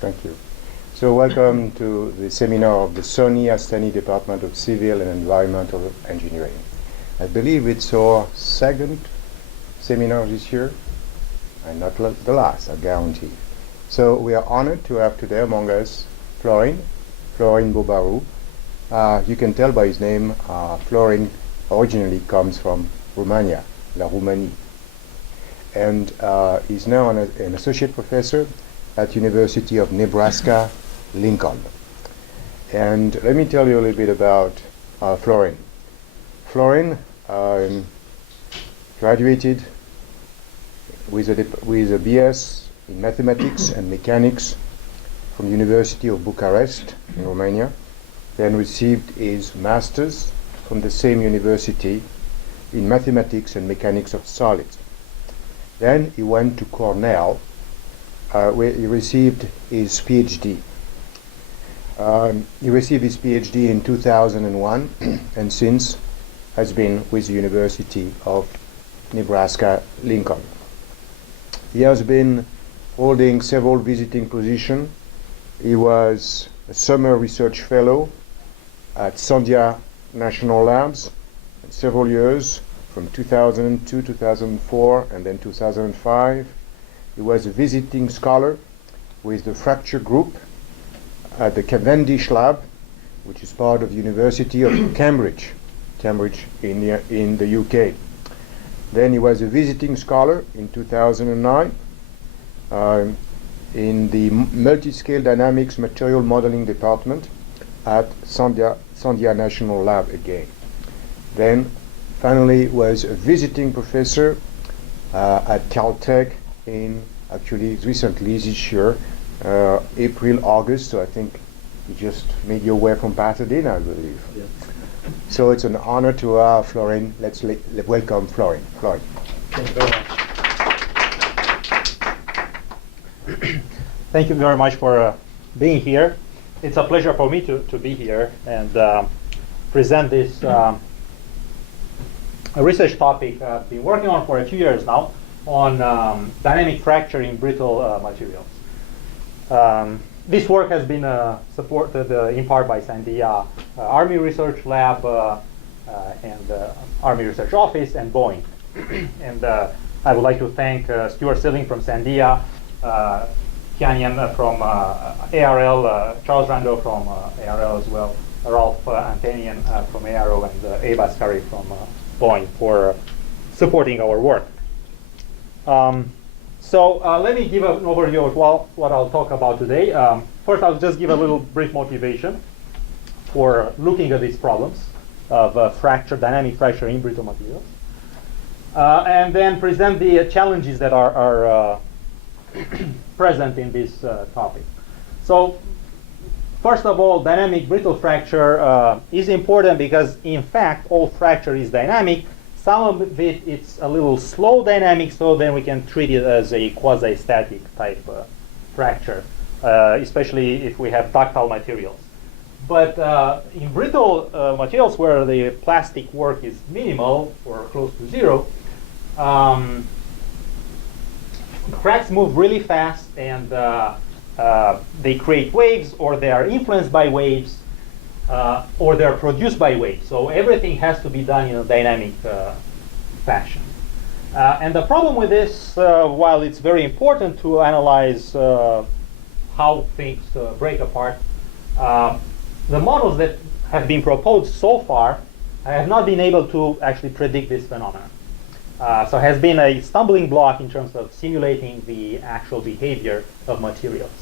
Thank you. So welcome to the seminar of the SONI Astani Department of Civil and Environmental Engineering. I believe it's our second seminar this year, and not the last, I guarantee. So we are honored to have today among us Florin Bobaru. You can tell by his name, Florin originally comes from Romania, La Roumanie. And he's now an associate professor at University of Nebraska-Lincoln. And let me tell you a little bit about Florin. Florin graduated with a BS in mathematics and mechanics from the University of Bucharest in Romania, then received his master's from the same university in mathematics and mechanics of solids. Then he went to Cornell, where he received his PhD. He received his PhD in 2001 and since has been with the University of Nebraska-Lincoln. He has been holding several visiting positions. He was a summer research fellow at Sandia National Labs in several years, from 2002, 2004, and then 2005. He was a visiting scholar with the fracture group at the Cavendish Lab, which is part of the University of Cambridge in the UK. Then he was a visiting scholar in 2009 in the multi-scale dynamics material modeling department at Sandia National Lab again. Then finally was a visiting professor at Caltech actually recently this year, April, August, so I think you just made your way from Pasadena, I believe. Yes. So it's an honor to have Florin. Let's welcome Florin. Florin. Thank you very much. Thank you very much for being here. It's a pleasure for me to be here and present this a research topic I've been working on for a few years now on dynamic fracture in brittle materials. This work has been supported in part by Sandia Army Research Lab and Army Research Office and Boeing. And I would like to thank Stuart Silling from Sandia, Kianian from ARL, Charles Rando from ARL as well, Ralph Antanian from ARO, and Ava Ascari from Boeing for supporting our work. So let me give an overview of what I'll talk about today. First, I'll just give a little brief motivation for looking at these problems of dynamic fracture in brittle materials. And then present the challenges that are present in this topic. So first of all, dynamic brittle fracture is important because, in fact, all fracture is dynamic. Some of it's a little slow dynamic, so then we can treat it as a quasi-static type fracture, especially if we have ductile materials. But in brittle materials where the plastic work is minimal or close to zero, cracks move really fast and they create waves, or they are influenced by waves, or they're produced by waves. So everything has to be done in a dynamic fashion. And the problem with this, while it's very important to analyze how things break apart, the models that have been proposed so far have not been able to actually predict this phenomenon. So it has been a stumbling block in terms of simulating the actual behavior of materials.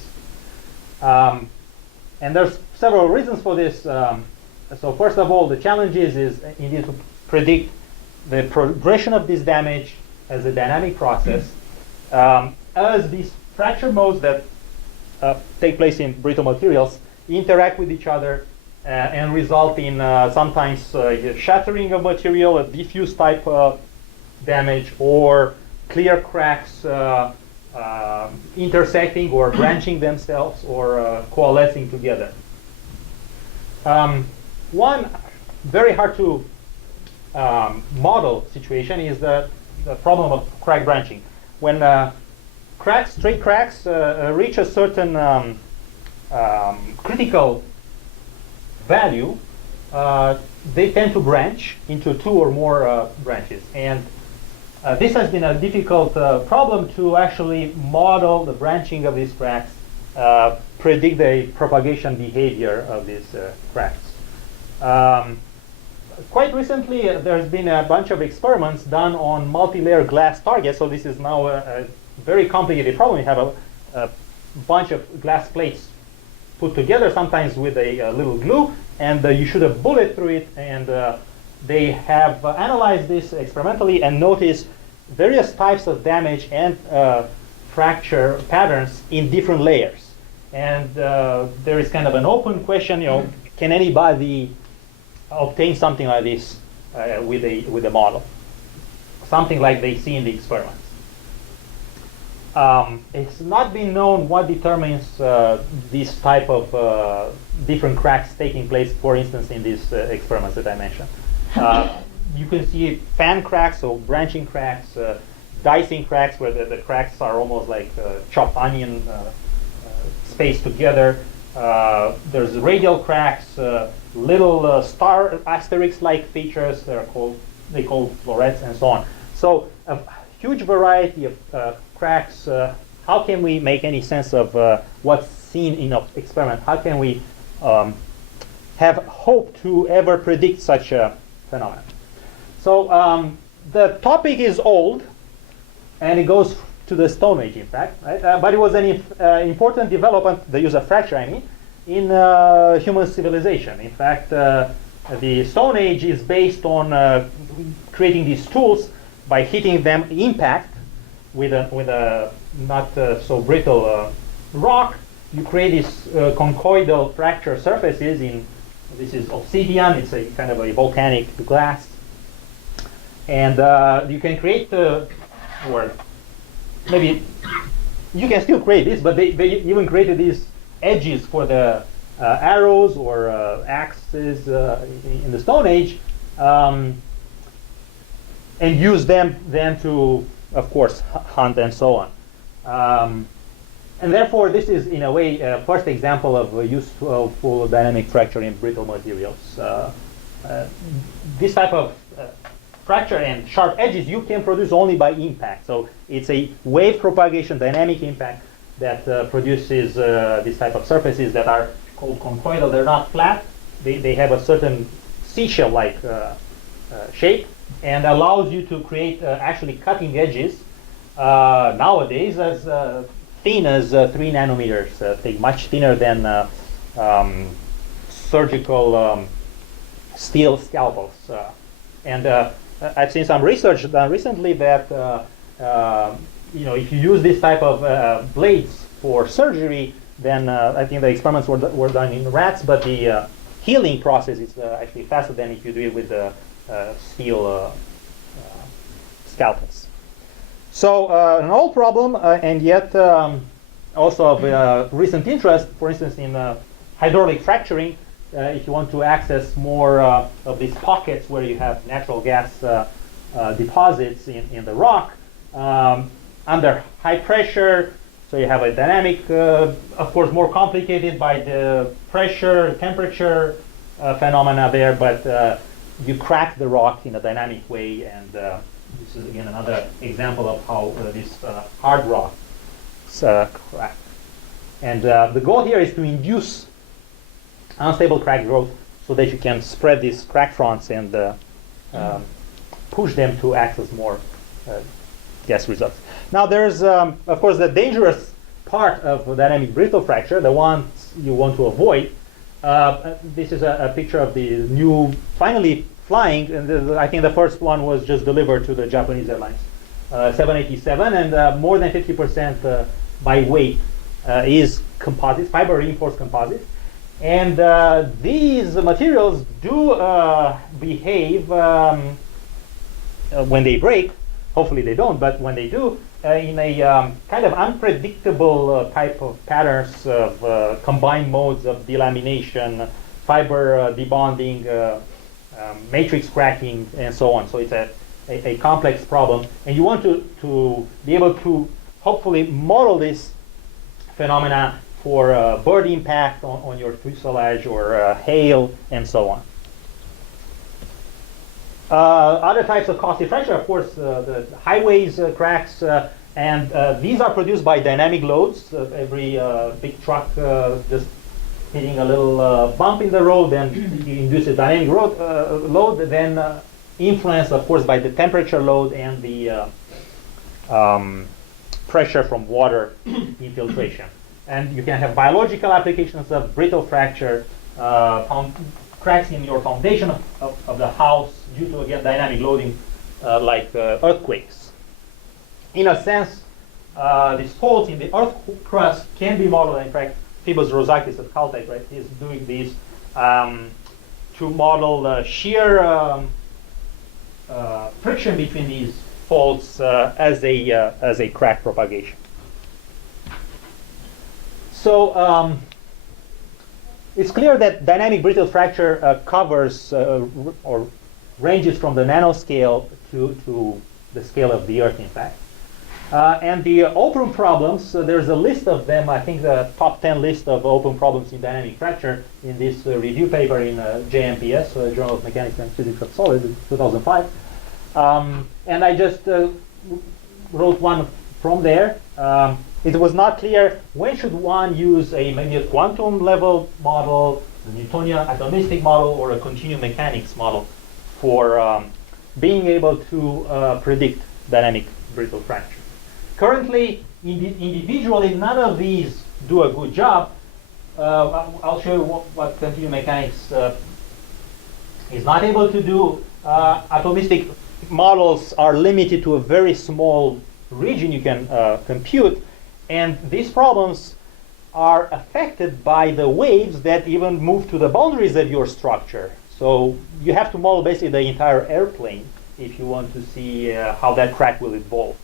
And there's several reasons for this. So first of all, the challenge is indeed to predict the progression of this damage as a dynamic process, as these fracture modes that take place in brittle materials interact with each other and result in sometimes shattering of material, a diffuse type of damage, or clear cracks intersecting or branching themselves or coalescing together. One very hard to model situation is the problem of crack branching. When straight cracks reach a certain critical value, they tend to branch into two or more branches. And this has been a difficult problem to actually model the branching of these cracks, predict the propagation behavior of these cracks. Quite recently, there's been a bunch of experiments done on multi-layer glass targets. So this is now a very complicated problem. You have a bunch of glass plates put together, sometimes with a little glue, and you shoot a bullet through it. And they have analyzed this experimentally and noticed various types of damage and fracture patterns in different layers. And there is kind of an open question, can anybody obtain something like this with a model, something like they see in the experiments? It's not been known what determines this type of different cracks taking place, for instance, in these experiments that I mentioned. You can see fan cracks, so branching cracks, dicing cracks, where the cracks are almost like chopped onion spaced together. There's radial cracks, little star asterisk-like features. They call florets, and so on. So a huge variety of cracks. How can we make any sense of what's seen in an experiment? How can we have hope to ever predict such a phenomenon? So the topic is old, and it goes to the Stone Age, in fact. Right? But it was an important development, the use of fracture, I mean, in human civilization. In fact, the Stone Age is based on creating these tools by hitting them impact with a not so brittle rock. You create these conchoidal fracture surfaces this is obsidian. It's a kind of a volcanic glass, and you can create or maybe you can still create this, but they even created these edges for the arrows or axes in the Stone Age, and use them then to, of course, hunt and so on. And therefore, this is, in a way, first example of useful dynamic fracture in brittle materials. This type of fracture and sharp edges you can produce only by impact. So it's a wave propagation dynamic impact that produces this type of surfaces that are called conchoidal. They're not flat. They have a certain seashell-like shape, and allows you to create actually cutting edges nowadays as thin as 3 nanometers, much thinner than surgical steel scalpels. And I've seen some research done recently that if you use this type of blades for surgery, then I think the experiments were done in rats, but the healing process is actually faster than if you do it with the steel scalpels. So an old problem, and yet also of recent interest, for instance, in hydraulic fracturing. If you want to access more of these pockets where you have natural gas deposits in the rock under high pressure, so you have a dynamic, of course, more complicated by the pressure, temperature phenomena there, but you crack the rock in a dynamic way, and this is again another example of how this hard rock crack. And the goal here is to induce unstable crack growth so that you can spread these crack fronts and push them to access more gas results. Now there's, of course, the dangerous part of dynamic brittle fracture, the ones you want to avoid. This is a picture of the new, finally flying, and I think the first one was just delivered to the Japanese airlines, 787, and more than 50% by weight is composite, fiber reinforced composite. And these materials do behave when they break. Hopefully they don't, but when they do, in a kind of unpredictable type of patterns of combined modes of delamination, fiber debonding, matrix cracking, and so on. So it's a complex problem, and you want to be able to hopefully model this phenomena for bird impact on your fuselage or hail and so on. Other types of costly fracture, of course, the highways cracks, and these are produced by dynamic loads. Every big truck just hitting a little bump in the road, then you induce a dynamic load, then influenced, of course, by the temperature load and the pressure from water infiltration. And you can have biological applications of brittle fracture, cracks in your foundation of the house due to, again, dynamic loading, like earthquakes. In a sense, these faults in the earth crust can be modeled. In fact, Phoebus Rosakis at Caltech, right, is doing these to model shear friction between these faults as a crack propagation. So it's clear that dynamic brittle fracture covers or ranges from the nanoscale to the scale of the Earth, in fact. And the open problems, there's a list of them, I think the top 10 list of open problems in dynamic fracture in this review paper in JMPS, Journal of Mechanics and Physics of Solids, in 2005. And I just wrote one from there. It was not clear when should one use maybe a quantum level model, a Newtonian atomistic model, or a continuum mechanics model for being able to predict dynamic brittle fracture. Currently, individually, none of these do a good job. I'll show you what continuum mechanics is not able to do. Atomistic models are limited to a very small region you can compute, and these problems are affected by the waves that even move to the boundaries of your structure. So you have to model basically the entire airplane if you want to see how that crack will evolve.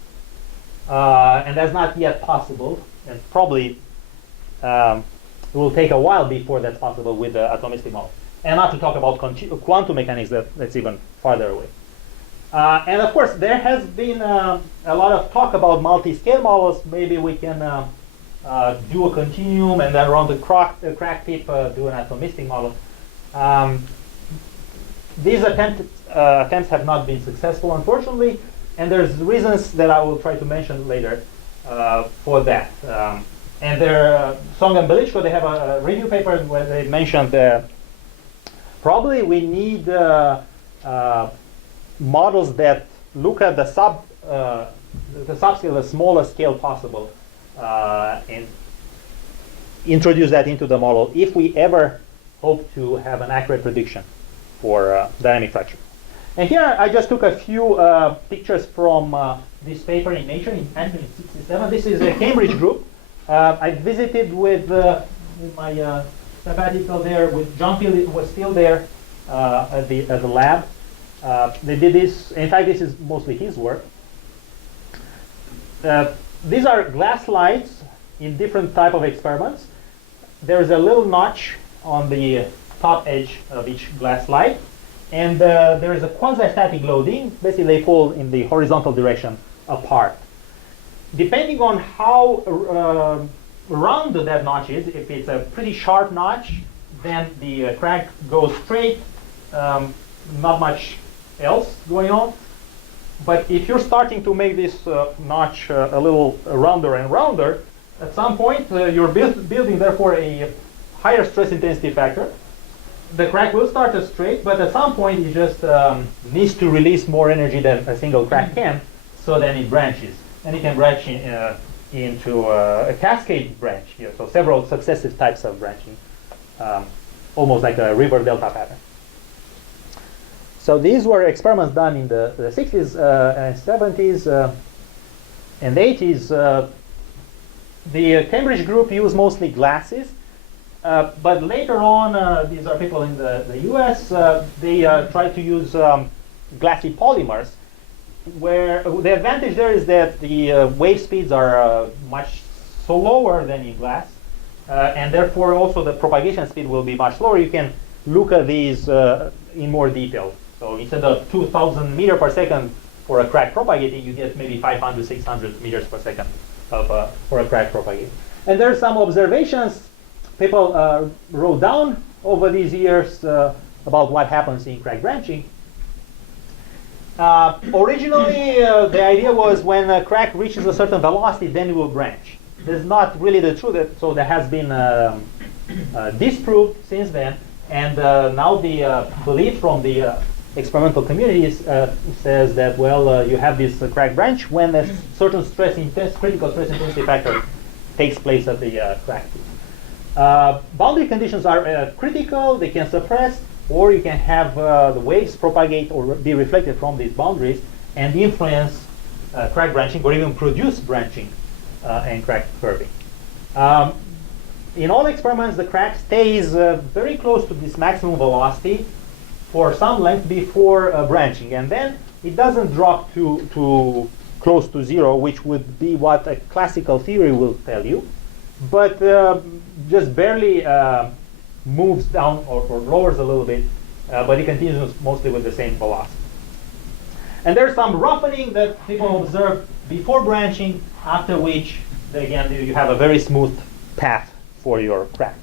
And that's not yet possible, and probably it will take a while before that's possible with the atomistic model. And not to talk about quantum mechanics, that's even farther away. And of course, there has been a lot of talk about multi-scale models. Maybe we can do a continuum and then around the crack tip do an atomistic model. These attempts have not been successful, unfortunately, and there's reasons that I will try to mention later for that. And Song and Belichko, they have a review paper where they mentioned that probably we need models that look at the subscale, the smallest scale possible, and introduce that into the model if we ever hope to have an accurate prediction for dynamic fracture. And here I just took a few pictures from this paper in Nature in 1967. This is a Cambridge group. I visited with my sabbatical there with John Field was still there at the lab. They did this. In fact, this is mostly his work. These are glass slides in different type of experiments. There's a little notch on the top edge of each glass slide, and there is a quasi-static loading. Basically, they fall in the horizontal direction apart. Depending on how round that notch is, if it's a pretty sharp notch, then the crack goes straight, not much else going on. But if you're starting to make this notch a little rounder and rounder, at some point you're building therefore a higher stress intensity factor. The crack will start as straight, but at some point it just needs to release more energy than a single crack can, so then it branches. And it can branch into a cascade branch here, so several successive types of branching, almost like a river delta pattern. So these were experiments done in the 60s and 70s and 80s. The Cambridge group used mostly glasses, but later on, these are people in the US, they tried to use glassy polymers, where the advantage there is that the wave speeds are much slower than in glass, and therefore also the propagation speed will be much slower. You can look at these in more detail. So instead of 2,000 meters per second for a crack propagating, you get maybe 500, 600 meters per second for a crack propagating. And there are some observations people wrote down over these years about what happens in crack branching. Originally, the idea was when a crack reaches a certain velocity, then it will branch. This is not really the truth, so that has been disproved since then. And now the belief from the experimental communities says that, well, you have this crack branch when a certain critical stress intensity factor takes place at the crack tip. Boundary conditions are critical, they can suppress, or you can have the waves propagate or be reflected from these boundaries and influence crack branching or even produce branching and crack curving. In all experiments, the crack stays very close to this maximum velocity for some length before branching, and then it doesn't drop to close to zero, which would be what a classical theory will tell you, but just barely moves down or lowers a little bit, but it continues mostly with the same velocity. And there's some roughening that people observe before branching, after which, again, you have a very smooth path for your crack.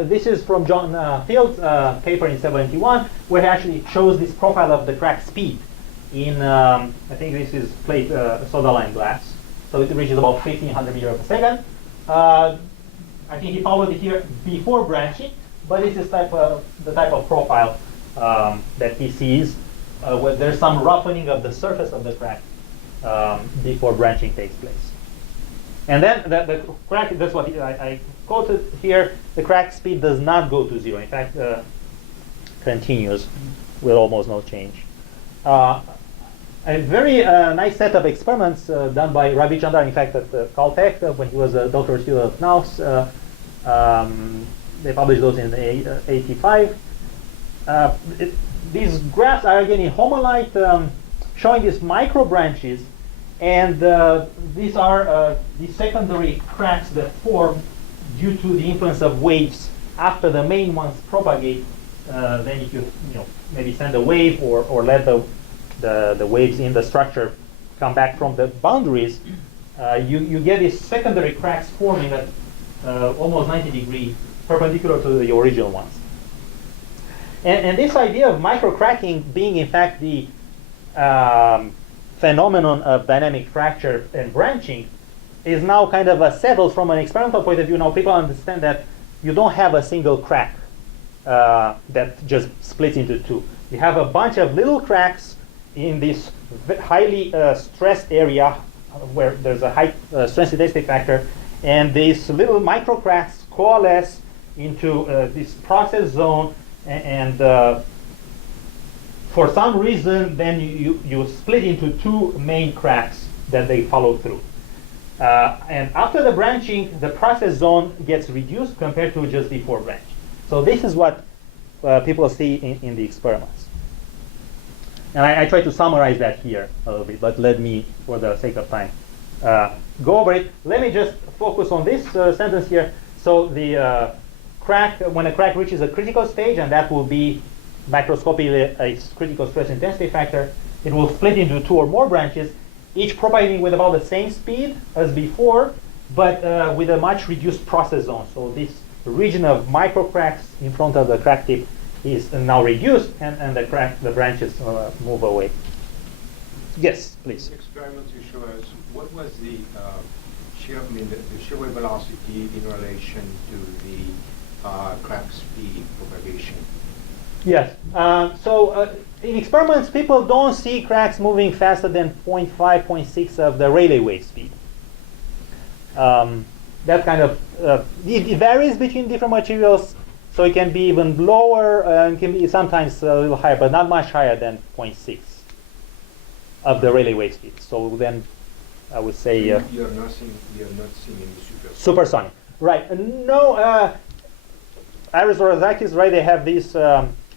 This is from John Field's paper in 71, where he actually shows this profile of the crack speed in, I think this is plate soda-lime glass. So it reaches about 1500 meters per second. I think he followed it here before branching, but this is the type of profile that he sees, where there's some roughening of the surface of the crack before branching takes place. And then the crack, that's what I quoted here, the crack speed does not go to zero. In fact, continues with almost no change. A very nice set of experiments done by Ravichandran, in fact, at Caltech when he was a doctoral student of Naus. They published those in '85. These graphs are again in homolite, showing these micro branches, and these are the secondary cracks that form due to the influence of waves after the main ones propagate. Then if you maybe send a wave or let the waves in the structure come back from the boundaries, you get these secondary cracks forming at almost 90 degrees perpendicular to the original ones. And this idea of microcracking being in fact the phenomenon of dynamic fracture and branching is now kind of settled from an experimental point of view. Now people understand that you don't have a single crack that just splits into two. You have a bunch of little cracks in this highly stressed area where there's a high stress intensity factor, and these little micro cracks coalesce into this process zone, and for some reason then you split into two main cracks that they follow through. And after the branching, the process zone gets reduced compared to just before branch. So this is what people see in the experiments. And I try to summarize that here a little bit, but let me, for the sake of time, go over it. Let me just focus on this sentence here. So the crack, when a crack reaches a critical stage, and that will be macroscopically a critical stress intensity factor, it will split into two or more branches, each propagating with about the same speed as before, but with a much reduced process zone. So this region of micro cracks in front of the crack tip is now reduced, and the branches move away. Yes, please. The experiments you show us, what was the shear wave velocity in relation to the crack speed propagation? Yes. So in experiments, people don't see cracks moving faster than 0.5, 0.6 of the Rayleigh wave speed. That kind of it varies between different materials, so it can be even lower and can be sometimes a little higher, but not much higher than 0.6 of the Rayleigh wave speed. So then I would say you're not seeing any supersonic. Right? No. Iris Rozakis, right? They have these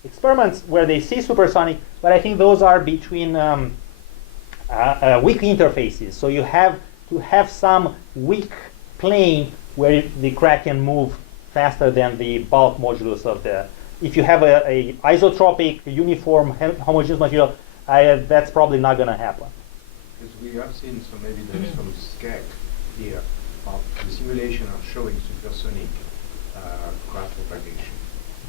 experiments where they see supersonic, but I think those are between weak interfaces. So you have to have some weak plane where the crack can move faster than the bulk modulus of the. If you have a isotropic, uniform, homogeneous material, that's probably not going to happen. Because we have seen, so maybe there's some skeg here. of the simulation are showing supersonic crack propagation.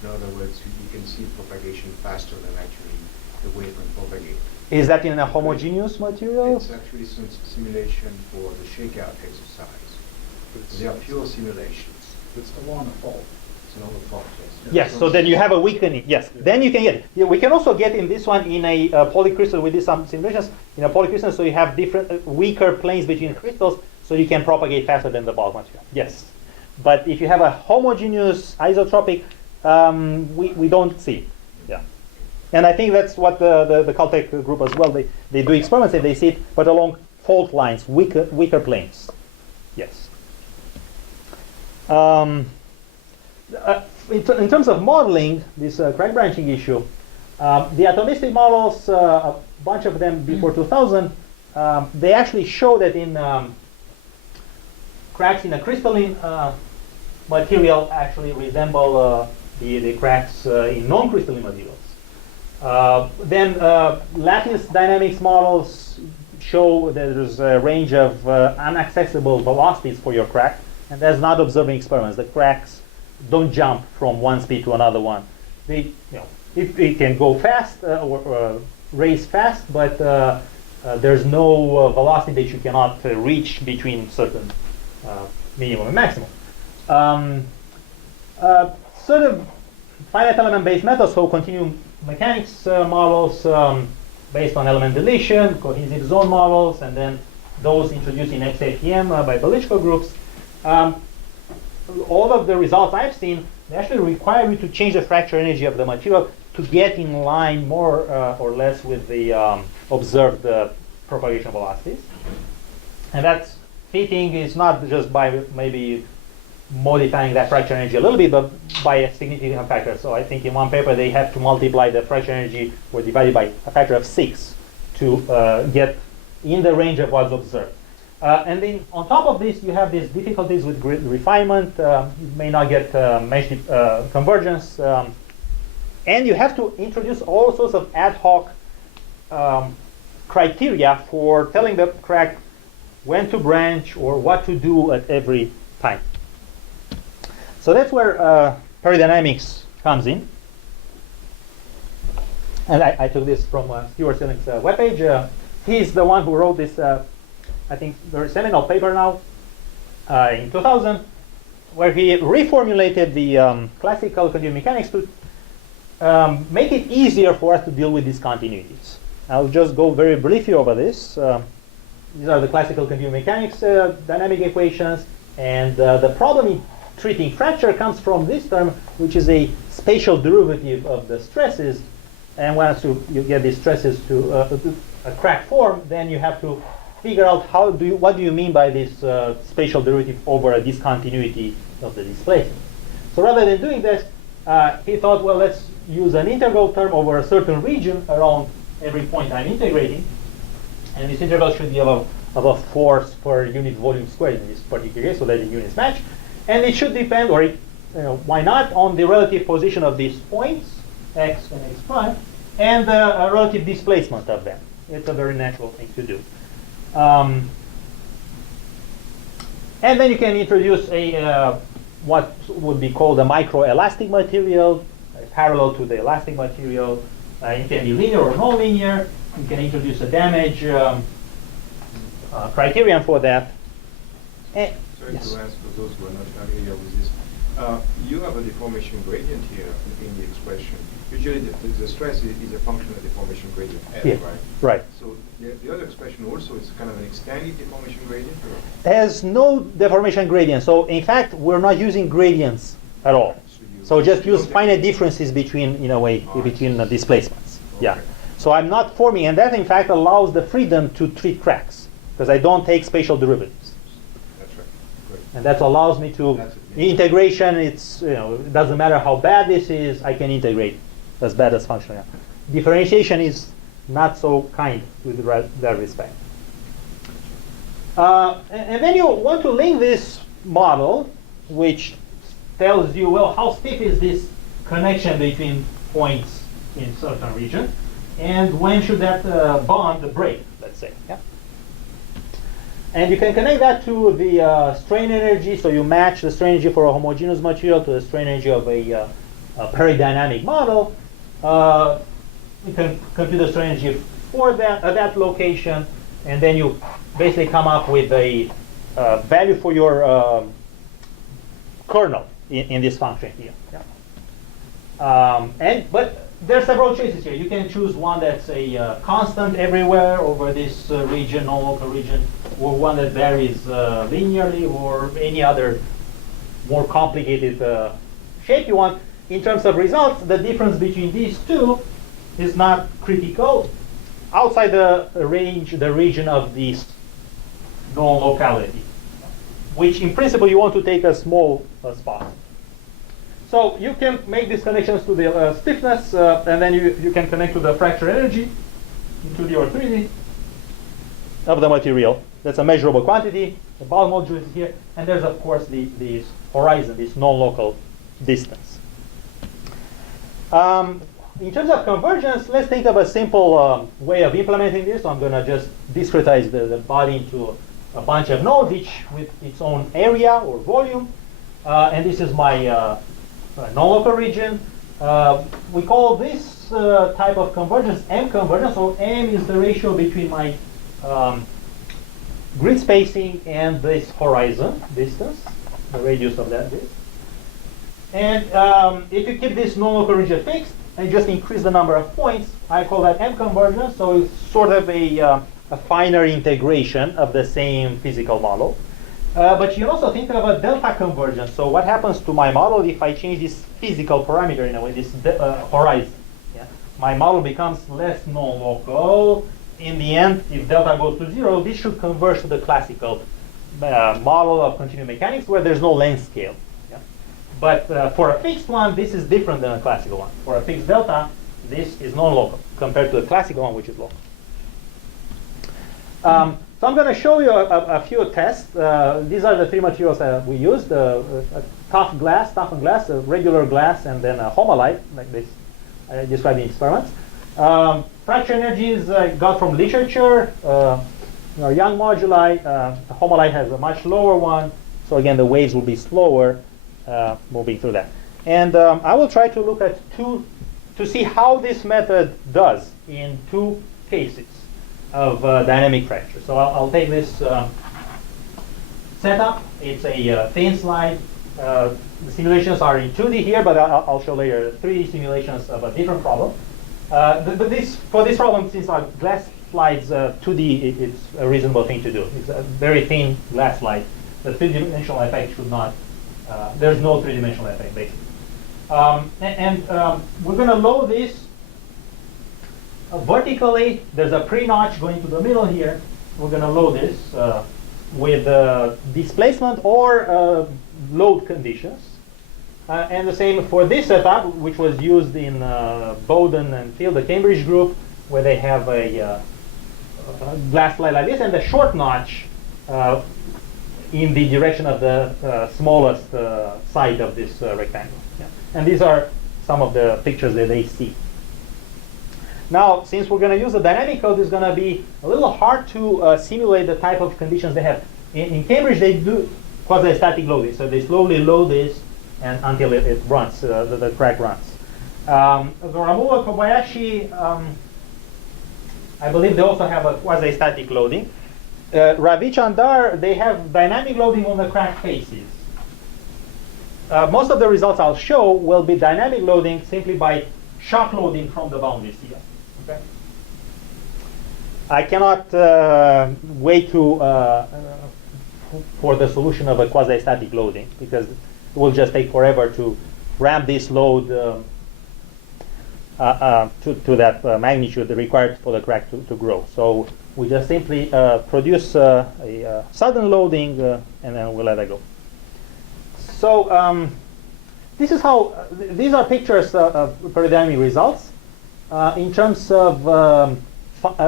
In other words, you can see propagation faster than actually the wave can propagate. Is that in a homogeneous material? It's actually some simulation for the shakeout exercise. They are pure simulations. It's along a fault. It's an fault, yes. Yes, so then you have a weakening. Yes, then you can get it. Yeah, we can also get in this one in a polycrystal. We did some simulations in a polycrystal, so you have different weaker planes between crystals, so you can propagate faster than the bulk material. Yes, but if you have a homogeneous isotropic, we don't see it. Yeah, and I think that's what the Caltech group as well. They do experiments and they see it, but along fault lines, weaker planes. Yes. In terms of modeling this crack branching issue, the atomistic models, a bunch of them before 2000, they actually show that in cracks in a crystalline material actually resemble the cracks in non-crystalline materials. Then lattice dynamics models show that there's a range of inaccessible velocities for your crack, and that's not observing experiments. The cracks don't jump from one speed to another one. They, it can go fast or race fast, but there's no velocity that you cannot reach between certain minimum and maximum. Sort of finite element-based methods, so continuum mechanics models based on element deletion, cohesive zone models, and then those introduced in XAPM by Belichko groups. All of the results I've seen, they actually require you to change the fracture energy of the material to get in line more or less with the observed propagation velocities. And that's fitting is not just by maybe modifying that fracture energy a little bit, but by a significant factor. So I think in one paper they have to multiply the fracture energy or divide it by a factor of 6 to get in the range of what's observed. And then on top of this, you have these difficulties with grid refinement. You may not get mesh convergence. And you have to introduce all sorts of ad hoc criteria for telling the crack when to branch or what to do at every time. So that's where peridynamics comes in. And I took this from Stuart Silling's webpage. He's the one who wrote this I think very seminal paper now in 2000, where he reformulated the classical continuum mechanics to make it easier for us to deal with discontinuities. I'll just go very briefly over this. These are the classical continuum mechanics dynamic equations, and the problem in treating fracture comes from this term, which is a spatial derivative of the stresses. And once you get these stresses to a crack form, then you have to figure out what do you mean by this spatial derivative over a discontinuity of the displacement. So rather than doing this, he thought, well, let's use an integral term over a certain region around every point I'm integrating, and this integral should be of a force per unit volume squared in this particular case, so that the units match, and it should depend, or why not, on the relative position of these points, x and x prime, and the relative displacement of them. It's a very natural thing to do. And then you can introduce a what would be called a microelastic material, parallel to the elastic material. It can be linear or non-linear. You can introduce a damage criterion for that. Sorry yes. to ask for those who are not familiar with this. You have a deformation gradient here in the expression. Usually the stress is a function of deformation gradient F, Yeah. right? Right. So the other expression also is kind of an extended deformation gradient? Or? Has no deformation gradient. So in fact, we're not using gradients at all. So just use finite differences between, in a way, between the displacements. Okay. Yeah. So I'm not forming, and that in fact allows the freedom to treat cracks because I don't take spatial derivatives. That's right. Good. And that allows me to integration. It's it doesn't matter how bad this is, I can integrate as bad as functional. Differentiation is not so kind with that respect. And then you want to link this model, which tells you, well, how stiff is this connection between points in certain region, and when should that bond break, let's say. Yeah. And you can connect that to the strain energy. So you match the strain energy for a homogeneous material to the strain energy of a peridynamic model. You can compute the strain energy for that location, and then you basically come up with a value for your kernel in this function here. Yeah. But there are several choices here. You can choose one that's a constant everywhere over this region, non-local region, or one that varies linearly, or any other more complicated shape you want. In terms of results, the difference between these two is not critical outside the region of this non-locality, which in principle you want to take a small spot. So you can make these connections to the stiffness, and then you can connect to the fracture energy into your 3D of the material. That's a measurable quantity. The Bowl module is here, and there's of course this horizon, this non-local distance. In terms of convergence, let's think of a simple way of implementing this. So I'm going to just discretize the body into a bunch of nodes, each with its own area or volume. And this is my non-local region. We call this type of convergence M convergence. So M is the ratio between my grid spacing and this horizon distance, the radius of that disk. And if you keep this non-local region fixed and just increase the number of points, I call that M convergence. So it's sort of a finer integration of the same physical model. But you can also think of a delta convergence. So what happens to my model if I change this physical parameter in a way, this horizon? Yeah? My model becomes less non-local. In the end, if delta goes to 0, this should converge to the classical model of continuum mechanics where there's no length scale. Yeah? But for a fixed one, this is different than a classical one. For a fixed delta, this is non-local compared to a classical one, which is local. So I'm going to show you a few tests. These are the three materials that we used: toughened glass, regular glass, and then homalite, like this I described in experiments. Fracture energies got from literature. Young moduli, homalite has a much lower one, so again the waves will be slower moving through that. And I will try to look at to see how this method does in two cases of dynamic fracture. So I'll take this setup. It's a thin slide. The simulations are in 2D here, but I'll show later 3D simulations of a different problem. But for this problem, since our glass slides 2D, it's a reasonable thing to do. It's a very thin glass slide. The three-dimensional effect should not, there's no three-dimensional effect, basically. We're going to load this vertically. There's a pre-notch going to the middle here. We're going to load this with displacement or load conditions. And the same for this setup, which was used in Bowden and Field, the Cambridge group, where they have a glass slide like this, and the short notch in the direction of the smallest side of this rectangle. Yeah. And these are some of the pictures that they see. Now, since we're going to use a dynamic code, it's going to be a little hard to simulate the type of conditions they have. In Cambridge, they do quasi-static loading. So they slowly load this and until it runs, the crack runs. Zoramula, Kobayashi, I believe they also have a quasi-static loading. Ravichandar, they have dynamic loading on the crack faces. Most of the results I'll show will be dynamic loading simply by shock loading from the boundaries here. Okay? I cannot wait for the solution of a quasi-static loading, because it will just take forever to ramp this load to that magnitude required for the crack to grow. So we just simply produce a sudden loading and then we'll let it go. So this is how, these are pictures of peridynamic results in terms of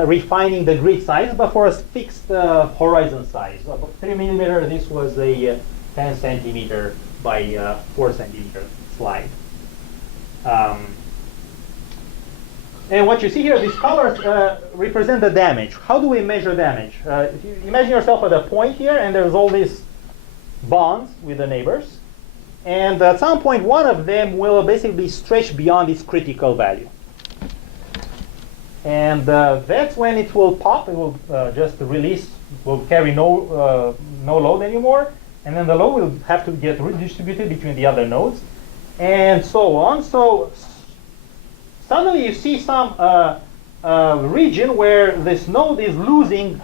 refining the grid size, but for a fixed horizon size. 3 millimeter, this was a 10 centimeter by 4 centimeter slide. And what you see here, these colors represent the damage. How do we measure damage? If you imagine yourself at a point here, and there's all these bonds with the neighbors. And at some point, one of them will basically stretch beyond its critical value. And that's when it will pop. It will just release, will carry no load anymore. And then the load will have to get redistributed between the other nodes, and so on. So suddenly you see some region where this node is losing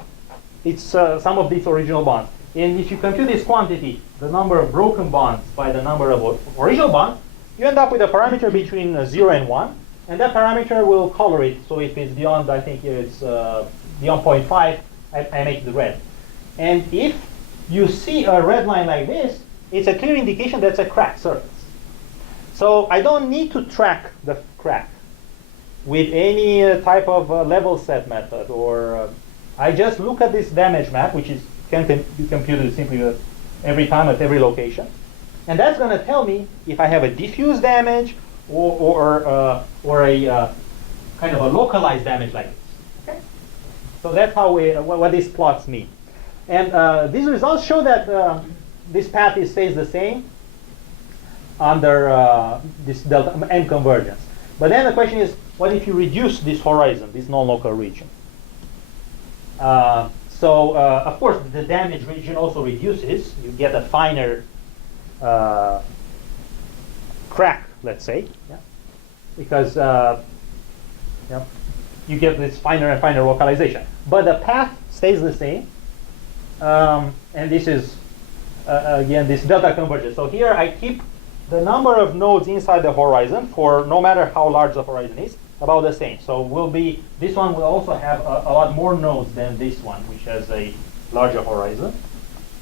its some of these original bonds. And if you compute this quantity, the number of broken bonds by the number of original bonds, you end up with a parameter between 0 and 1. And that parameter will color it. So if it's beyond, I think here it's beyond 0.5, I make it red. And if you see a red line like this, it's a clear indication that's a cracked surface. So I don't need to track the crack with any type of level set method, or I just look at this damage map, which can be computed simply every time at every location, and that's going to tell me if I have a diffuse damage or a kind of a localized damage like this. Okay? So that's how what these plots mean. And these results show that this path stays the same under this delta M convergence. But then the question is, what if you reduce this horizon, this non-local region? So of course, the damage region also reduces. You get a finer crack, let's say, yeah? Because you get this finer and finer localization. But the path stays the same. And this is, again, this delta convergence. So here I keep the number of nodes inside the horizon for no matter how large the horizon is, about the same. So this one will also have a lot more nodes than this one, which has a larger horizon.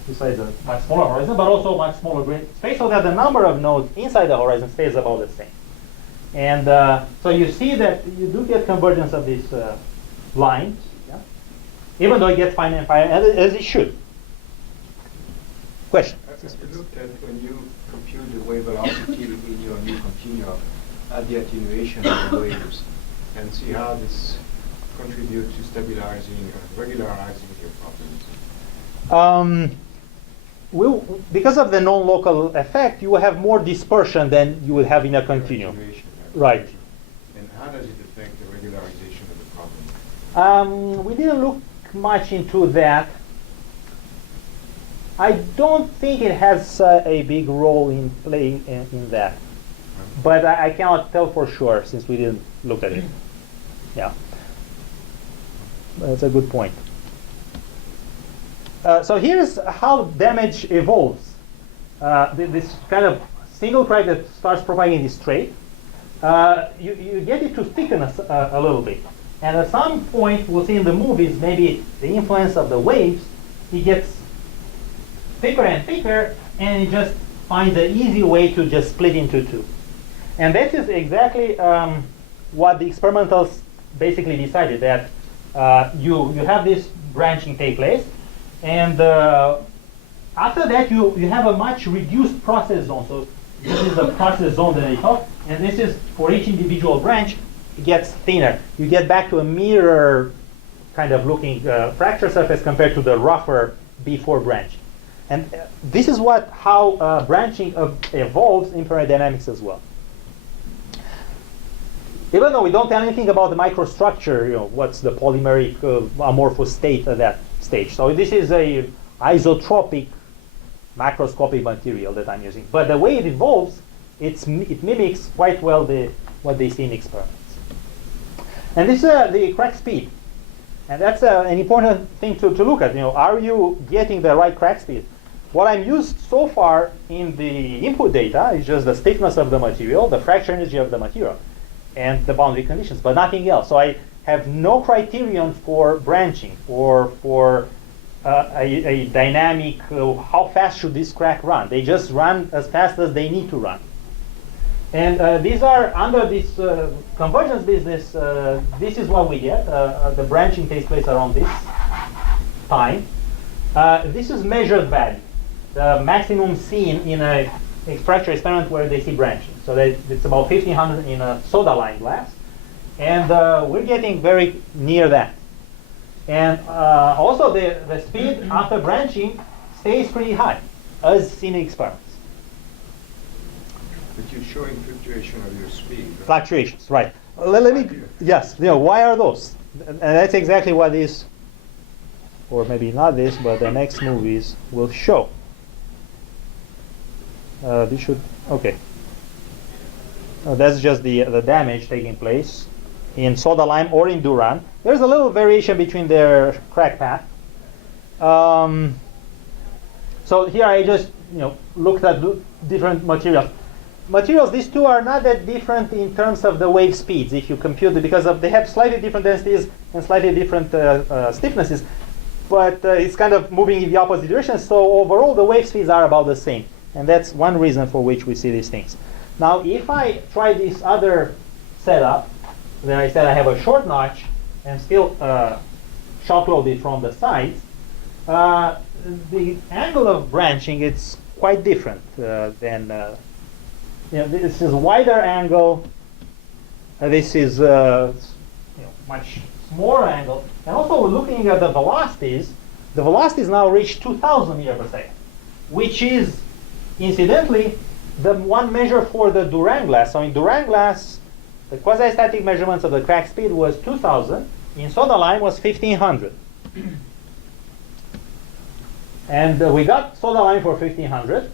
Besides a much smaller horizon, but also much smaller grid space, so that the number of nodes inside the horizon stays about the same. And so you see that you do get convergence of these lines, yeah? Even though it gets finer and finer, as it should. Question? I looked at when you compute the wave velocity in your new continuum at the attenuation of the waves, and see how this contributes to stabilizing and regularizing your problems. Because of the non-local effect, you will have more dispersion than you would have in a continuum. Right. And how does it affect the regularization of the problem? We didn't look much into that. I don't think it has a big role in playing in that. But I cannot tell for sure since we didn't look at it. Yeah. That's a good point. So here's how damage evolves. This kind of single crack that starts providing this straight, you get it to thicken a little bit. And at some point, we'll see in the movies, maybe the influence of the waves, it gets thicker and thicker, and it just finds an easy way to just split into two. And this is exactly what the experimentals basically decided, that you have this branching take place, and after that you have a much reduced process zone. So this is the process zone that I thought, and this is for each individual branch, it gets thinner. You get back to a mirror kind of looking fracture surface compared to the rougher before branch. And this is how branching evolves in peridynamics as well. Even though we don't tell anything about the microstructure, what's the polymeric amorphous state at that stage. So this is a isotropic macroscopic material that I'm using. But the way it evolves, it mimics quite well what they see in experiments. And this is the crack speed. And that's an important thing to look at. Are you getting the right crack speed? What I'm used so far in the input data is just the stiffness of the material, the fracture energy of the material, and the boundary conditions, but nothing else. So I have no criterion for branching or for a dynamic, how fast should this crack run. They just run as fast as they need to run. And these are, under this convergence business, this is what we get. The branching takes place around this time. This is measured value, the maximum seen in a fracture experiment where they see branching. So it's about 1500 in a soda lime glass. And we're getting very near that. And also the speed after branching stays pretty high, as seen in experiments. But you're showing fluctuation of your speed, right? Fluctuations, right. Let me, yes, why are those? And that's exactly what this, or maybe not this, but the next movies will show. This should, okay. That's just the damage taking place in soda lime or in Duran. There's a little variation between their crack path. So here I just looked at different materials. These two are not that different in terms of the wave speeds if you compute it, because they have slightly different densities and slightly different stiffnesses, but it's kind of moving in the opposite direction. So overall the wave speeds are about the same, and that's one reason for which we see these things. Now if I try this other setup, then I said I have a short notch and still shock loaded from the sides, the angle of branching it's quite different than this is wider angle, this is much smaller angle, and also we're looking at the velocities. The velocities now reach 2,000 meters per second, which is incidentally the one measure for the Duran glass. So in Duran glass, the quasi-static measurements of the crack speed was 2,000. In soda lime was 1,500. And we got soda lime for 1,500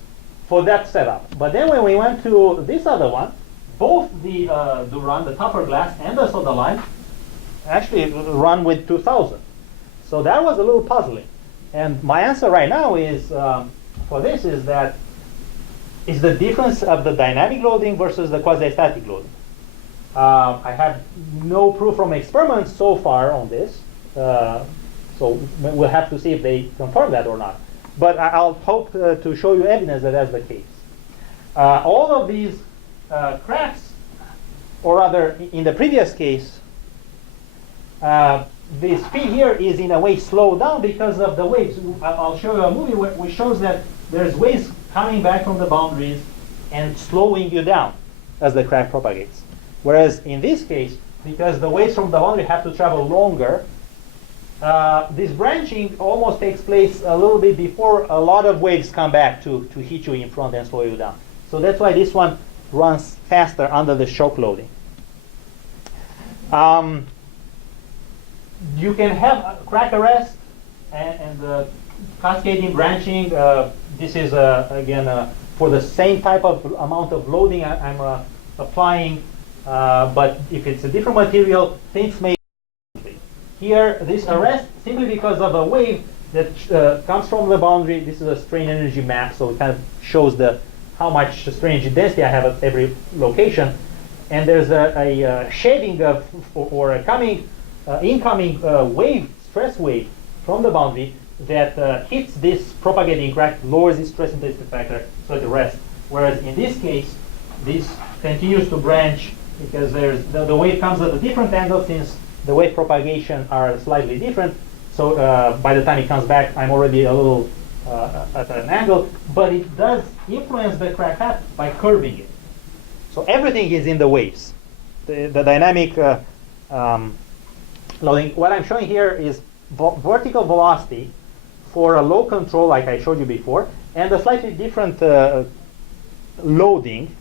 for that setup. But then when we went to this other one, both the Duran, the tougher glass, and the soda lime actually run with 2,000. So that was a little puzzling. And my answer right now is for this is that is the difference of the dynamic loading versus the quasi-static loading. I have no proof from experiments so far on this, so we'll have to see if they confirm that or not. But I'll hope to show you evidence that that's the case. All of these cracks, or rather, in the previous case, the speed here is in a way slowed down because of the waves. I'll show you a movie which shows that there's waves coming back from the boundaries and slowing you down as the crack propagates. Whereas in this case, because the waves from the boundary have to travel longer, this branching almost takes place a little bit before a lot of waves come back to hit you in front and slow you down. So that's why this one runs faster under the shock loading. You can have crack arrest and cascading branching. This is again for the same type of amount of loading I'm applying, but if it's a different material, things may here this arrest simply because of a wave that comes from the boundary. This is a strain energy map, so it kind of shows how much strain energy density I have at every location, and there's a shading of or a incoming wave, stress wave from the boundary that hits this propagating crack, lowers its stress intensity factor, so it arrests. Whereas in this case, this continues to branch because the wave comes at a different angle, since the wave propagation are slightly different. So by the time it comes back, I'm already a little at an angle, but it does influence the crack path by curving it. So everything is in the waves. The dynamic loading. What I'm showing here is vertical velocity for a low control, like I showed you before, and a slightly different loading.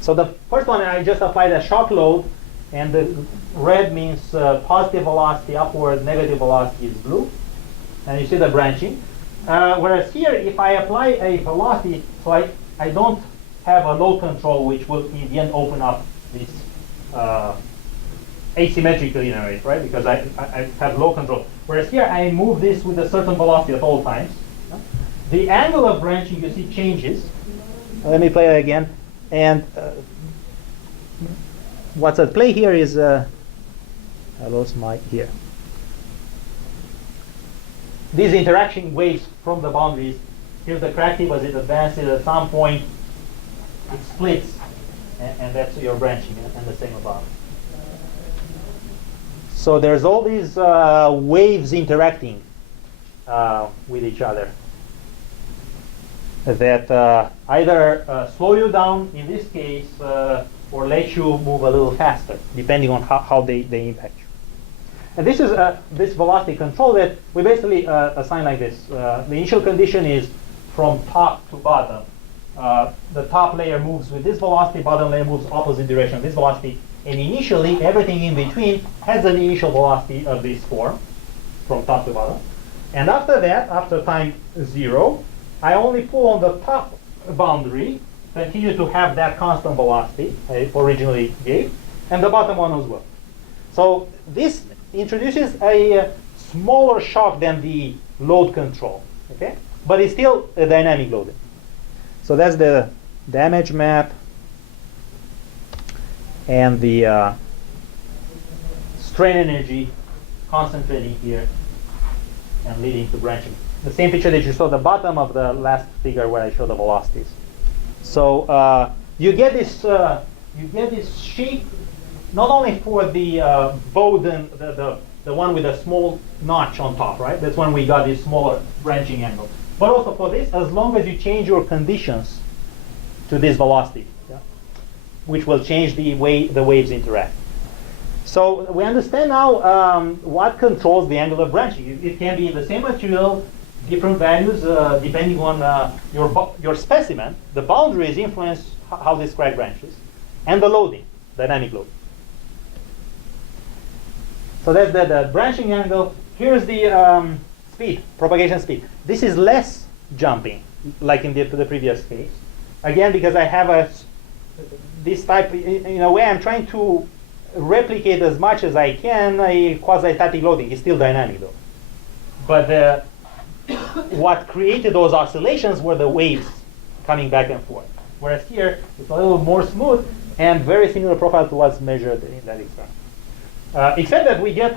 So the first one, I just applied a shock load, and the red means positive velocity upward, negative velocity is blue, and you see the branching. Whereas here, if I apply a velocity, so I don't have a load control, which will in the end open up this asymmetrical inner rate, right? Because I have low control. Whereas here, I move this with a certain velocity at all times. The angle of branching, you see, changes. Let me play it again. And what's at play here is I lost my here. These interaction waves from the boundaries. Here's the crack tip as it advances. At some point, it splits, and that's your branching, and the same above. So there's all these waves interacting with each other that either slow you down, in this case, or let you move a little faster, depending on how they impact you. And this is this velocity control that we basically assign like this. The initial condition is from top to bottom. The top layer moves with this velocity, bottom layer moves opposite direction of this velocity, and initially everything in between has an initial velocity of this form, from top to bottom. And after that, after time 0, I only pull on the top boundary, continue to have that constant velocity I originally gave, and the bottom one as well. So this introduces a smaller shock than the load control, okay? But it's still a dynamic loading. So that's the damage map and the strain energy concentrating here and leading to branching. The same picture that you saw at the bottom of the last figure where I showed the velocities. So you get this shape not only for the Bowden, the one with a small notch on top, right? That's when we got this smaller branching angle. But also for this, as long as you change your conditions to this velocity, yeah, which will change the way the waves interact. So we understand now what controls the angle of branching. It can be the same material, different values depending on your specimen. The boundaries influence how this crack branches, and the loading, dynamic load. So that's the branching angle. Here's the speed, propagation speed. This is less jumping, like in the previous case. Again, because I have this type, in a way, I'm trying to replicate as much as I can a quasi-static loading. It's still dynamic though. But what created those oscillations were the waves coming back and forth. Whereas here, it's a little more smooth and very similar profile to what's measured in that experiment. Except that we get,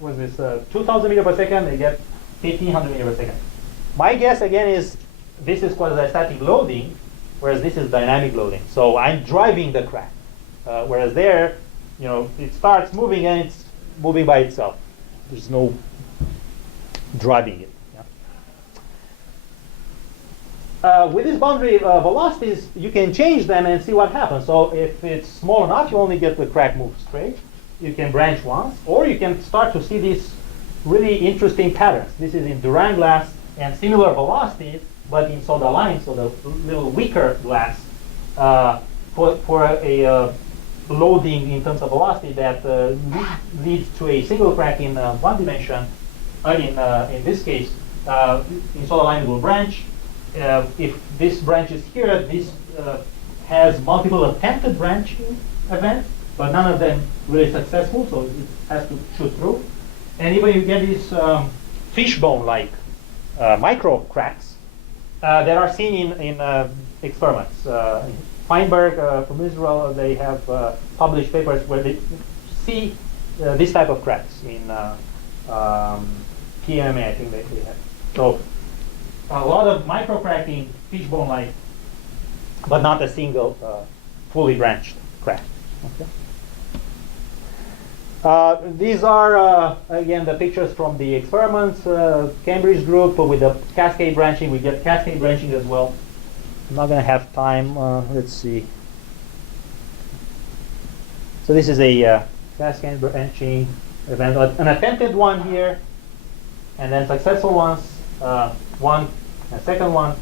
what's this, 2,000 meters per second, they get 1,500 meters per second. My guess, again, is this is quasi-static loading, whereas this is dynamic loading. So I'm driving the crack. Whereas there, you know, it starts moving and it's moving by itself. There's no driving it. Yeah? With these boundary velocities, you can change them and see what happens. So if it's small enough, you only get the crack move straight. You can branch once, or you can start to see these really interesting patterns. This is in Durand glass and similar velocities, but in soda lime, so the little weaker glass, for a loading in terms of velocity that leads to a single crack in one dimension. In this case, in soda lime it will branch. If this branches here, this has multiple attempted branching events, but none of them really successful, so it has to shoot through. And even you get these fishbone-like micro cracks that are seen in experiments. Feinberg from Israel, they have published papers where they see this type of cracks in PMA, I think they have. So a lot of micro cracking, fishbone-like, but not a single fully branched crack. Okay. These are, again, the pictures from the experiments, Cambridge group with the cascade branching. We get cascade branching as well. I'm not going to have time. Let's see. So this is a cascade branching event, an attempted one here, and then successful ones, one and second one.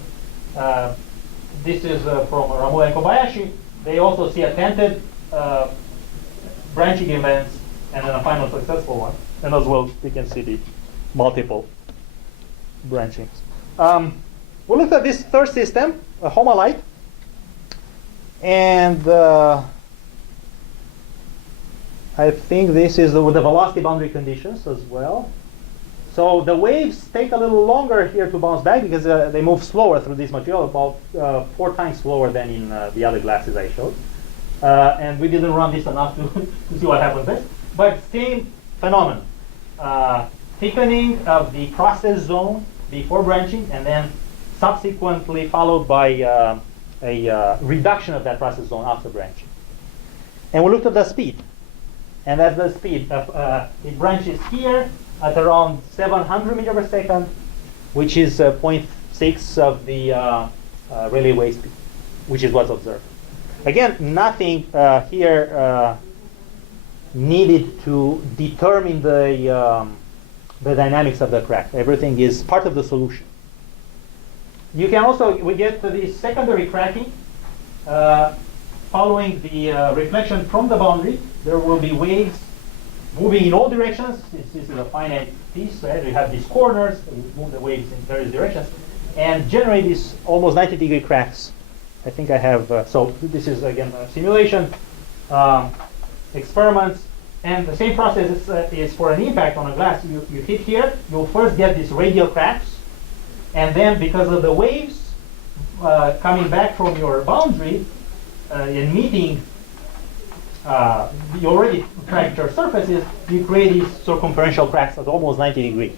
This is from Ramula and Kobayashi. They also see attempted branching events, and then a final successful one. And as well, we can see the multiple branchings. We looked at this third system, a homalite. And I think this is with the velocity boundary conditions as well. So the waves take a little longer here to bounce back because they move slower through this material, about 4 times slower than in the other glasses I showed. And we didn't run this enough to see what happens there. But same phenomenon. Thickening of the process zone before branching, and then subsequently followed by a reduction of that process zone after branching. And we looked at the speed. And that's the speed. It branches here at around 700 meters per second, which is 0.6 of the Rayleigh wave speed, which is what's observed. Again, nothing here needed to determine the dynamics of the crack. Everything is part of the solution. You can also, we get to the secondary cracking. Following the reflection from the boundary, there will be waves moving in all directions. This is a finite piece, right? We have these corners, we move the waves in various directions, and generate these almost 90-degree cracks. I think I have, so this is again a simulation, experiments, and the same process is for an impact on a glass. You hit here, you'll first get these radial cracks, and then because of the waves coming back from your boundary and meeting the already fractured surfaces, you create these circumferential cracks at almost 90 degrees.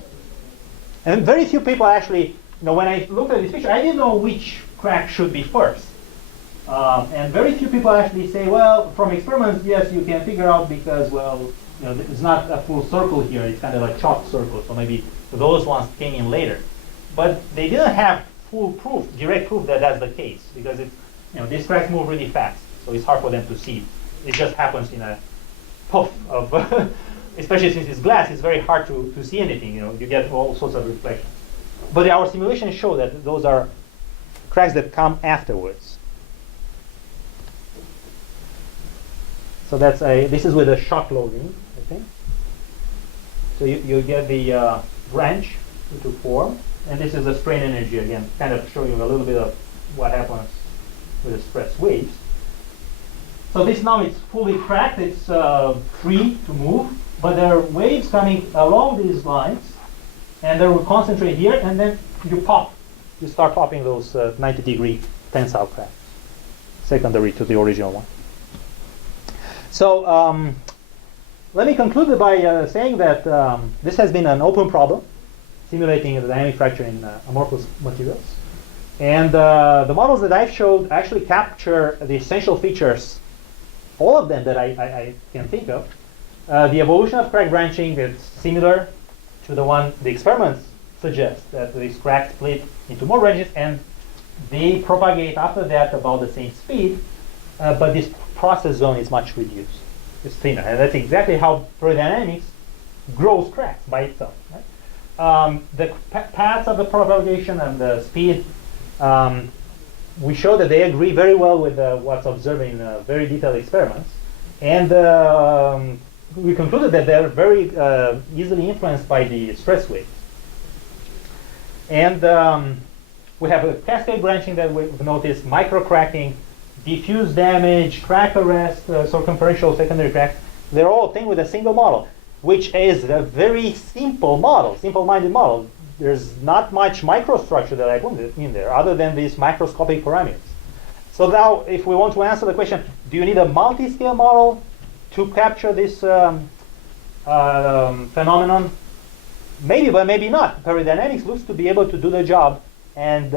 And very few people actually, when I looked at this picture, I didn't know which crack should be first. And very few people actually say, well, from experiments, yes, you can figure out because, well, it's not a full circle here. It's kind of a chalk circle. So maybe those ones came in later. But they didn't have full proof, direct proof that that's the case, because it's, these cracks move really fast. So it's hard for them to see. It just happens in a puff of, especially since it's glass, it's very hard to see anything. You get all sorts of reflections. But our simulations show that those are cracks that come afterwards. So that's this is with a shock loading, I think. So you get the branch to form, and this is the strain energy again, kind of show you a little bit of what happens with the stress waves. So this now it's fully cracked, it's free to move, but there are waves coming along these lines, and they will concentrate here, and then you start popping those 90-degree tensile cracks, secondary to the original one. So let me conclude by saying that this has been an open problem, simulating the dynamic fracture in amorphous materials. And the models that I've showed actually capture the essential features, all of them that I can think of. The evolution of crack branching is similar to the one the experiments suggest, that these cracks split into more branches and they propagate after that about the same speed, but this process zone is much reduced. It's thinner, and that's exactly how peridynamics grows cracks by itself. Right? The paths of the propagation and the speed, we show that they agree very well with what's observed in very detailed experiments, and we concluded that they're very easily influenced by the stress waves. And we have a cascade branching that we've noticed, micro cracking, diffuse damage, crack arrest, circumferential secondary cracks. They're all things with a single model, which is a very simple model, simple-minded model. There's not much microstructure that I put in there other than these microscopic parameters. So now, if we want to answer the question, do you need a multi-scale model to capture this phenomenon? Maybe, but maybe not. Peridynamics looks to be able to do the job, and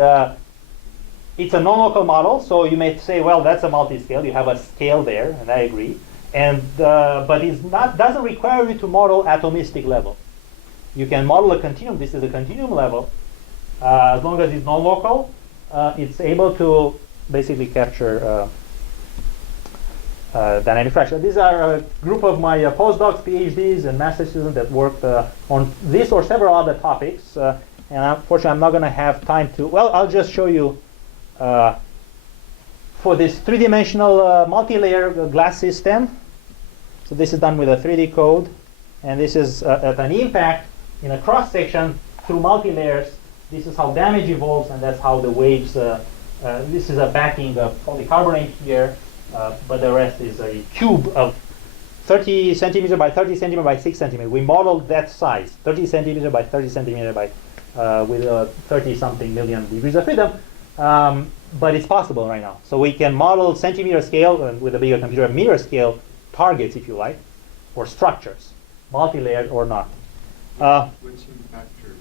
it's a non-local model, so you may say, well, that's a multi-scale. You have a scale there, and I agree. And but it doesn't require you to model atomistic level. You can model a continuum. This is a continuum level. As long as it's non-local, it's able to basically capture dynamic fracture. These are a group of my postdocs, PhDs, and master students that worked on this or several other topics. And unfortunately, I'm not going to have time to. Well, I'll just show you for this three-dimensional multi-layer glass system. So this is done with a 3D code, and this is at an impact in a cross-section through multi-layers. This is how damage evolves, and that's how the waves. This is a backing of polycarbonate here, but the rest is a cube of 30 centimeter by 30 centimeter by 6 centimeter. We modeled that size, 30 centimeter by 30 centimeter by with 30-something million degrees of freedom. But it's possible right now. So we can model centimeter scale, and with a bigger computer, meter scale targets, if you like, or structures, multi-layered or not. Which impactor?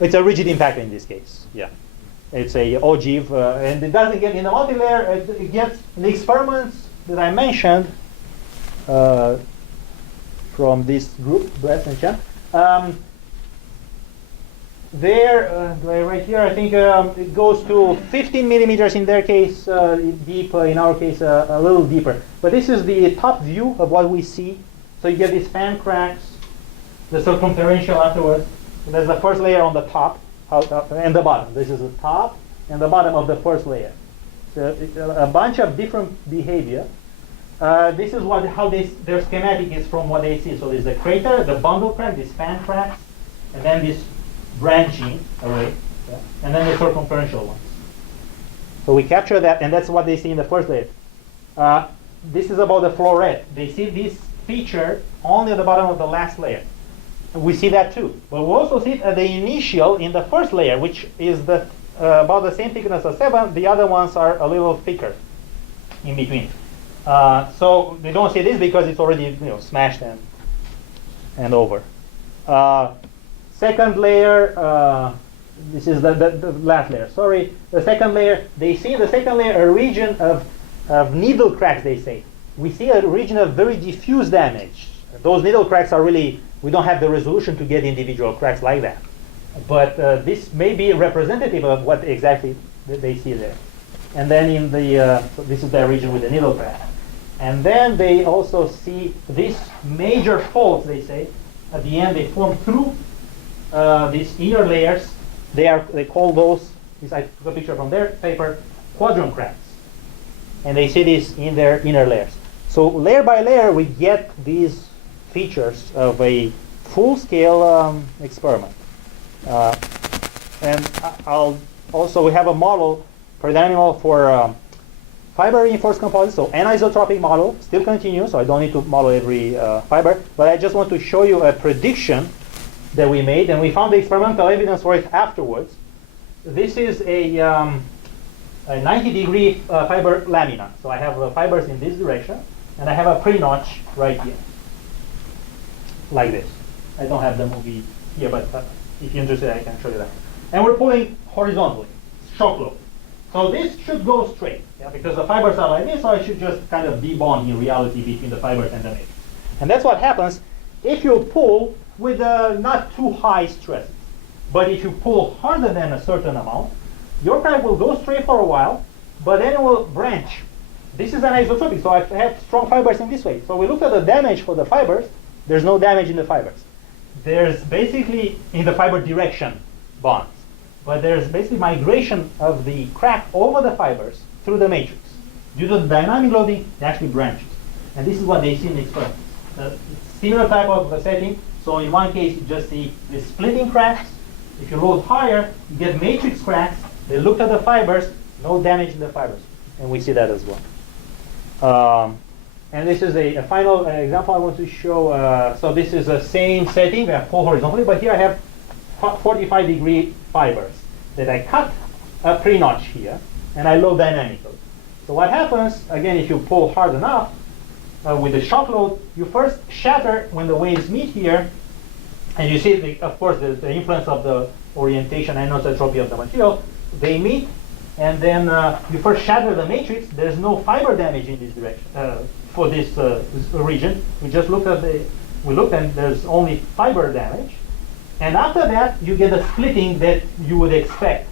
It's a rigid impactor in this case, yeah. It's a ogive, and it doesn't get in the multi-layer. It gets in the experiments that I mentioned from this group, Brett and Chen. There, right here, I think it goes to 15 millimeters in their case, deep. In our case, a little deeper. But this is the top view of what we see. So you get these fan cracks, the circumferential afterwards. And there's the first layer on the top and the bottom. This is the top and the bottom of the first layer. So a bunch of different behavior. This is how their schematic is from what they see. So there's the crater, the bundle crack, these fan cracks, and then this branching away, yeah, and then the circumferential ones. So we capture that, and that's what they see in the first layer. This is about the floret. They see this feature only at the bottom of the last layer. And we see that too. But we also see it at the initial in the first layer, which is about the same thickness as 7. The other ones are a little thicker in between. So they don't see this because it's already smashed and over. Second layer, this is the last layer. Sorry, the second layer. They see the second layer a region of needle cracks. They say we see a region of very diffuse damage. Those needle cracks are really, we don't have the resolution to get individual cracks like that. But this may be representative of what exactly they see there. And then in the this is the region with the needle crack. And then they also see these major faults. They say at the end they form through these inner layers. They call those, I took a picture from their paper, quadrant cracks. And they see this in their inner layers. So layer by layer we get these features of a full-scale experiment. And we have a model, peridynamic model for fiber reinforced composites, so anisotropic model, still continues, so I don't need to model every fiber, but I just want to show you a prediction that we made, and we found the experimental evidence for it afterwards. This is a 90-degree fiber lamina. So I have fibers in this direction, and I have a pre-notch right here, like this. I don't have the movie here, but if you're interested, I can show you that. And we're pulling horizontally, shock load. So this should go straight, yeah, because the fibers are like this, so I should just kind of debond in reality between the fibers and the matrix. And that's what happens if you pull with not too high stress. But if you pull harder than a certain amount, your crack will go straight for a while, but then it will branch. This is anisotropic, so I have strong fibers in this way. So we looked at the damage for the fibers. There's no damage in the fibers. There's basically in the fiber direction bonds. But there's basically migration of the crack over the fibers through the matrix. Due to the dynamic loading, it actually branches. And this is what they see in the experiment. Similar type of setting. So in one case, you just see the splitting cracks. If you load higher, you get matrix cracks. They look at the fibers, no damage in the fibers. And we see that as well. And this is a final example I want to show. So this is the same setting. We have pull horizontally, but here I have 45-degree fibers that I cut a pre-notch here, and I load dynamically. So what happens, again, if you pull hard enough, with the shock load, you first shatter when the waves meet here, and you see, of course, the influence of the orientation and anisotropy of the material. They meet, and then you first shatter the matrix. There's no fiber damage in this direction for this region. We just looked at and there's only fiber damage. And after that, you get the splitting that you would expect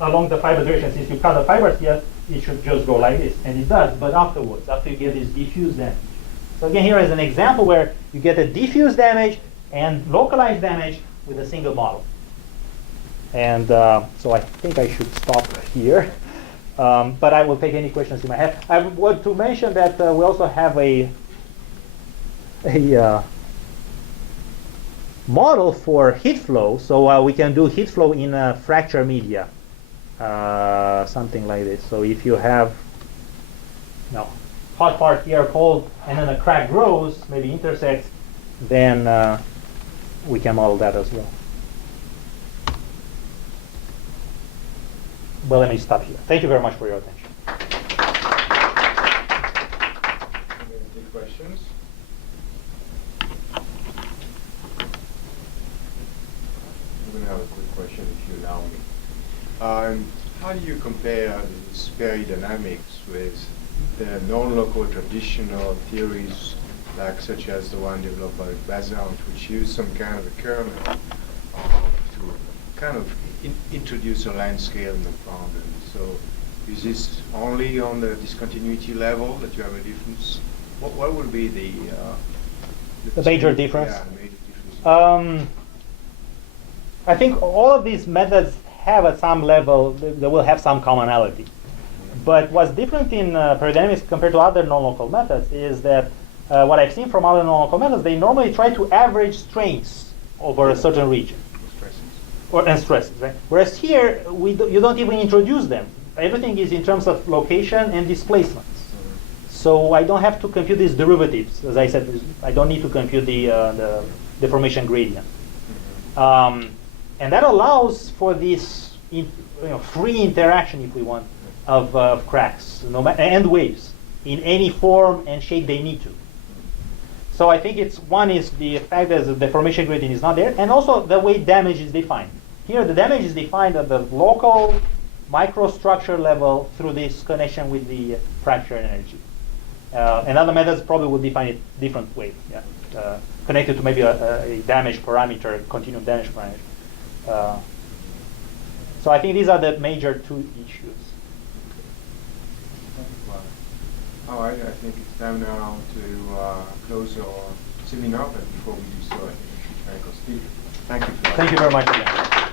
along the fiber direction. Since you cut the fibers here, it should just go like this, and it does. But afterwards, after you get this diffuse damage. So again, here is an example where you get a diffuse damage and localized damage with a single model. And so I think I should stop here. But I will take any questions you might have. I want to mention that we also have a model for heat flow. So we can do heat flow in fracture media. Something like this. So if you have hot part here, cold, and then a crack grows, maybe intersects, then we can model that as well. Well, let me stop here. Thank you very much for your attention. Any questions? I'm going to have a quick question if you allow me. How do you compare this peridynamics with the non-local traditional theories, like such as the one developed by Bazant, which use some kind of a kernel to kind of introduce a land scale in the problem. So is this only on the discontinuity level that you have a difference? What would be the major difference? Yeah, the major difference. I think all of these methods have at some level, they will have some commonality. But what's different in peridynamics compared to other non-local methods is that what I've seen from other non-local methods, they normally try to average strains over a certain region. And stresses, right? Whereas here, you don't even introduce them. Everything is in terms of location and displacements. So I don't have to compute these derivatives. As I said, I don't need to compute the deformation gradient. And that allows for this free interaction, if we want, of cracks and waves in any form and shape they need to. So I think one is the fact that the deformation gradient is not there, and also the way damage is defined. Here, the damage is defined at the local microstructure level through this connection with the fracture energy. And other methods probably would define it different way, connected to maybe a damage parameter, continuum damage parameter. So I think these are the major two issues. All right, I think it's time now to close our seminar, but before we do so, I think we should thank our speaker. Thank you. Thank you very much again.